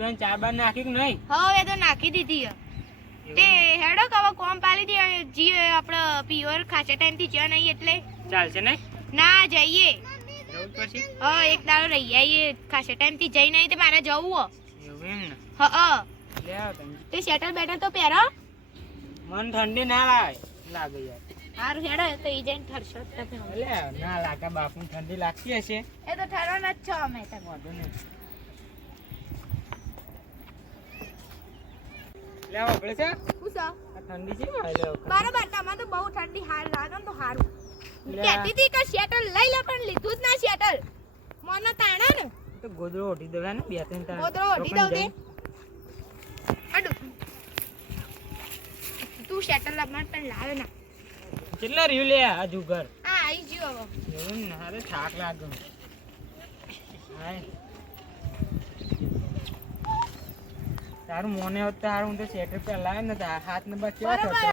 Pen ચાર બાર નાખી કે નહીં? હા એ તો નાખી દીધી હે. તે હેડો કે હવે કોમ પાલી દે જી આપણે પ્યોર ખાસા ટાઈમ થી જ્યાં નહીં એટલે ચાલશે ને? ના જઈએ. જવું પડશે. હા એક દાડો રહી આવીએ ખાસા ટાઈમ થી જઈ નહીં તે મારે જવું હો. એવું એમ ને? હા લે આવો તમે. તે સ્વેટર બેટર તો પહેરો. મન ઠંડી ના લાગે યાર. હારું હેડો તો ઈ જઈને ઠરશો તમે. લે ના લાગે બાપુ ઠંડી લાગતી હશે. એ તો ઠરવાના જ છો અમે તમે. વાંધો નહીં. લે આવો આપણે છે. શું છે? આ ઠંડી છે ને લે આવો. બરાબર તમને તો બહુ ઠંડી હાર લાગે ને તો હારું. લે. કહેતી હતી કે સ્વેટર લઈ લે પણ લીધું જ ના સ્વેટર. મને તાણા ને તો ગોદડો ઓઢી દેવા ને બે ત્રણ તાણ. ગોદડો ઓઢી દઉં તે. અડુ તું સ્વેટર લાવવા પણ લાવે ના. કેટલા રહ્યું લે આ જુગર? આ આવી ગયો હવે. એવું ને અરે થાક લાગે. હાય તારું મોને હોત તારું હું તો સ્વેટર પહેલા ને હાથ ને બસ કેવા બરાબર. થતો